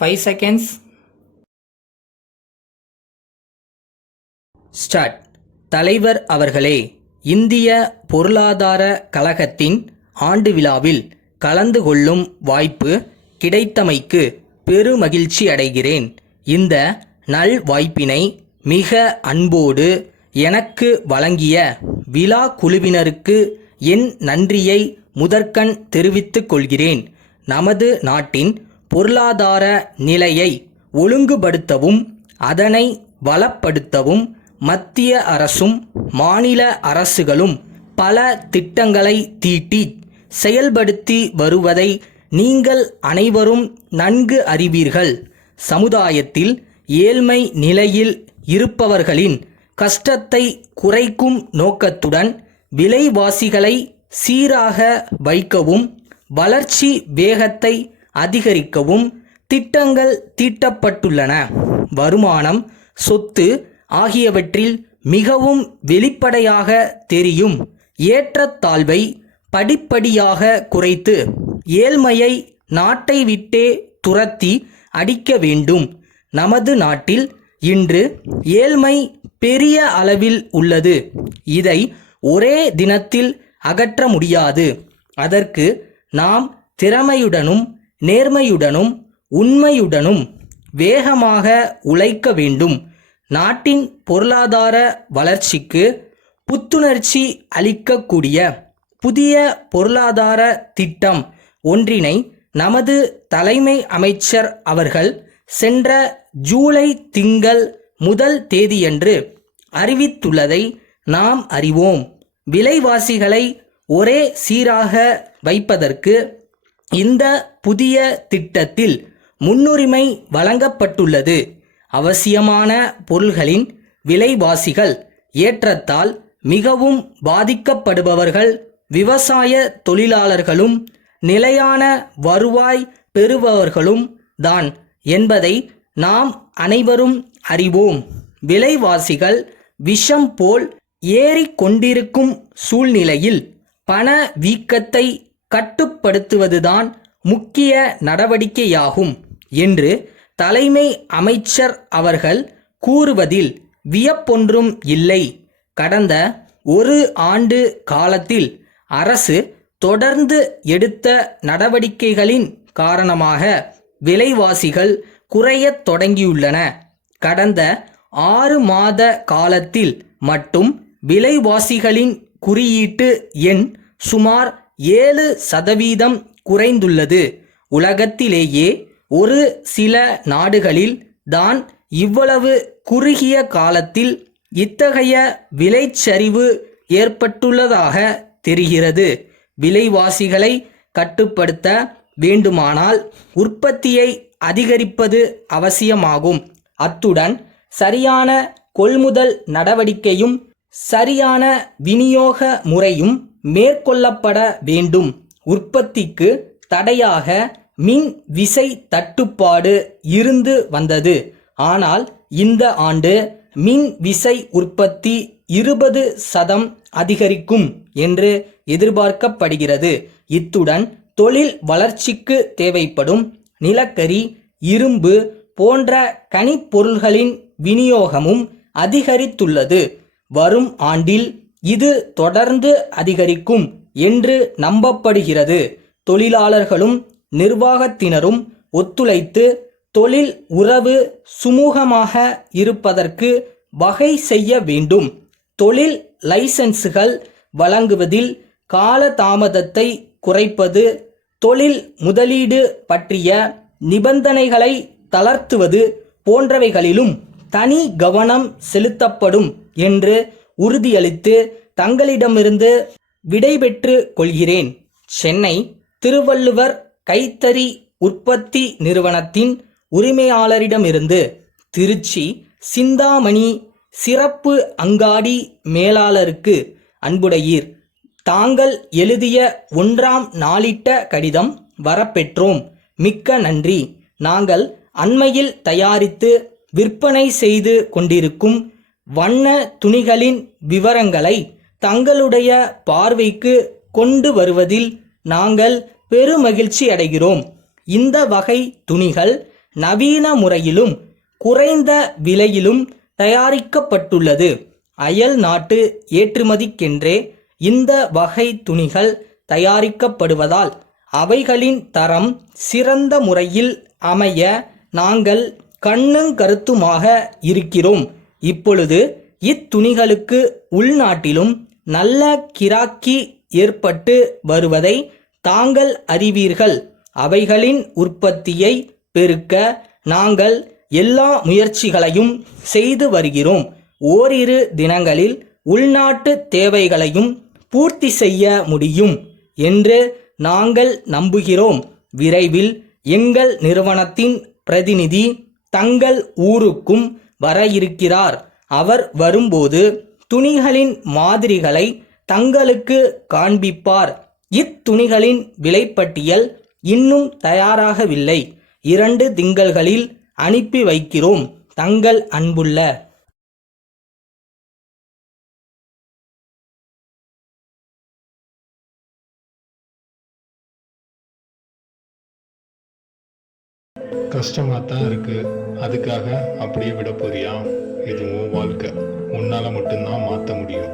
5 seconds. Start. தலைவர் அவர்களே, இந்திய பொருளாதார கழகத்தின் ஆண்டு விழாவில் கலந்து கொள்ளும் வாய்ப்பு கிடைத்தமைக்கு பெருமகிழ்ச்சி அடைகிறேன். இந்த நல் வாய்ப்பினை மிக அன்போடு எனக்கு வழங்கிய விழா குழுவினருக்கு என் நன்றியை முதற்கண் தெரிவித்துக் கொள்கிறேன். நமது நாட்டின் பொருளாதார நிலையை ஒழுங்குபடுத்தவும் அதனை வளப்படுத்தவும் மத்திய அரசும் மாநில அரசுகளும் பல திட்டங்களை தீட்டி செயல்படுத்தி வருவதை நீங்கள் அனைவரும் நன்கு அறிவீர்கள். சமுதாயத்தில் ஏழ்மை நிலையில் இருப்பவர்களின் கஷ்டத்தை குறைக்கும் நோக்கத்துடன் விலைவாசிகளை சீராக வைக்கவும் வளர்ச்சி வேகத்தை அதிகரிக்கவும் திட்டங்கள் தீட்டப்பட்டுள்ளன. வருமானம், சொத்து ஆகியவற்றில் மிகவும் வெளிப்படையாக தெரியும் ஏற்றத்தாழ்வை படிப்படியாக குறைத்து ஏழ்மையை நாட்டை விட்டே துரத்தி அடிக்க வேண்டும். நமது நாட்டில் இன்று ஏழ்மை பெரிய அளவில் உள்ளது. இதை ஒரே தினத்தில் அகற்ற முடியாது. அதற்கு நாம் திறமையுடனும் நேர்மையுடனும் உண்மையுடனும் வேகமாக உழைக்க வேண்டும். நாட்டின் பொருளாதார வளர்ச்சிக்கு புத்துணர்ச்சி அளிக்கக்கூடிய புதிய பொருளாதார திட்டம் ஒன்றினை நமது தலைமை அமைச்சர் அவர்கள் சென்ற ஜூலை திங்கள் 1 தேதியன்று அறிவித்துள்ளதை நாம் அறிவோம். விலைவாசிகளை ஒரே சீராக வைப்பதற்கு இந்த புதிய திட்டத்தில் முன்னுரிமை வழங்கப்பட்டுள்ளது. அவசியமான பொருள்களின் விலைவாசிகள் ஏற்றத்தால் மிகவும் பாதிக்கப்படுபவர்கள் விவசாய தொழிலாளர்களும் நிலையான வருவாய் பெறுபவர்களும் தான் என்பதை நாம் அனைவரும் அறிவோம். விலைவாசிகள் விஷம் போல் ஏறிக்கொண்டிருக்கும் சூழ்நிலையில் பண வீக்கத்தை கட்டுப்படுத்துவதுதான் முக்கிய நடவடிக்கையாகும் என்று தலைமை அமைச்சர் அவர்கள் கூறுவதில் வியப்பொன்றும் இல்லை. கடந்த 1 ஆண்டு காலத்தில் அரசு தொடர்ந்து எடுத்த நடவடிக்கைகளின் காரணமாக விலைவாசிகள் குறையத் தொடங்கியுள்ளன. கடந்த 6 மாத காலத்தில் மட்டும் விலைவாசிகளின் குறியீட்டு எண் சுமார் 7% குறைந்துள்ளது. உலகத்திலேயே ஒரு சில நாடுகளில் தான் இவ்வளவு குறுகிய காலத்தில் இத்தகைய விலைச்சரிவு ஏற்பட்டுள்ளதாக தெரிகிறது. விலைவாசிகளை கட்டுப்படுத்த வேண்டுமானால் உற்பத்தியை அதிகரிப்பது அவசியமாகும். அத்துடன் சரியான கொள்முதல் நடவடிக்கையும் சரியான விநியோக முறையும் மேற்கொள்ளப்பட வேண்டும். உற்பத்திக்கு தடையாக மின் விசை தட்டுப்பாடு இருந்து வந்தது. ஆனால் இந்த ஆண்டு மின் விசை உற்பத்தி 20% அதிகரிக்கும் என்று எதிர்பார்க்கப்படுகிறது. இத்துடன் தொழில் வளர்ச்சிக்கு தேவைப்படும் நிலக்கரி, இரும்பு போன்ற கனிப்பொருள்களின் விநியோகமும் அதிகரித்துள்ளது. வரும் ஆண்டில் இது தொடர்ந்து அதிகரிக்கும் என்று நம்பப்படுகிறது. தொழிலாளர்களும் நிர்வாகத்தினரும் ஒத்துழைத்து தொழில் உறவு சுமூகமாக இருப்பதற்கு வகை செய்ய வேண்டும். தொழில் லைசன்ஸ்கள் வழங்குவதில் காலதாமதத்தை குறைப்பது, தொழில் முதலீடு பற்றிய நிபந்தனைகளை தளர்த்துவது போன்றவைகளிலும் தனி கவனம் செலுத்தப்படும் என்று உறுதியளித்து தங்களிடமிருந்து விடைபெற்று கொள்கிறேன். சென்னை திருவள்ளுவர் கைத்தறி உற்பத்தி நிறுவனத்தின் உரிமையாளரிடமிருந்து திருச்சி சிந்தாமணி சிறப்பு அங்காடி மேலாளருக்கு அன்புடையீர். தாங்கள் எழுதிய 1ஆம் நாளிட்ட கடிதம் வரப்பெற்றோம். மிக்க நன்றி. நாங்கள் அண்மையில் தயாரித்து விற்பனை செய்து கொண்டிருக்கும் வண்ண துணிகளின் விவரங்களை தங்களுடைய பார்வைக்கு கொண்டு வருவதில் நாங்கள் பெருமகிழ்ச்சி அடைகிறோம். இந்த வகை துணிகள் நவீன முறையிலும் குறைந்த விலையிலும் தயாரிக்கப்பட்டுள்ளது. அயல் நாட்டு ஏற்றுமதிக்கென்றே இந்த வகை துணிகள் தயாரிக்கப்படுவதால் அவைகளின் தரம் சிறந்த முறையில் அமைய நாங்கள் கண்ணும் கருத்துமாக இருக்கிறோம். இப்பொழுது இத்துணிகளுக்கு உள்நாட்டிலும் நல்ல கிராக்கி ஏற்பட்டு வருவதை தாங்கள் அறிவீர்கள். அவைகளின் உற்பத்தியை பெருக்க நாங்கள் எல்லா முயற்சிகளையும் செய்து வருகிறோம். ஓரிரு தினங்களில் உள்நாட்டு தேவைகளையும் பூர்த்தி செய்ய முடியும் என்று நாங்கள் நம்புகிறோம். விரைவில் எங்கள் நிறுவனத்தின் பிரதிநிதி தங்கள் ஊருக்கும் வர இருக்கிறார். அவர் வரும்போது துணிகளின் மாதிரிகளை தங்களுக்கு காண்பிப்பார். இத்துணிகளின் விலைப்பட்டியல் இன்னும் தயாராகவில்லை. 2 திங்கள்களில் அனுப்பி வைக்கிறோம். தங்கள் அன்புள்ள கஷ்டமாக தான் இருக்கு. அதுக்காக அப்படியே விட போறியா? இது உன் வாழ்க்கை. உன்னால மட்டும்தான் மாற்ற முடியும்.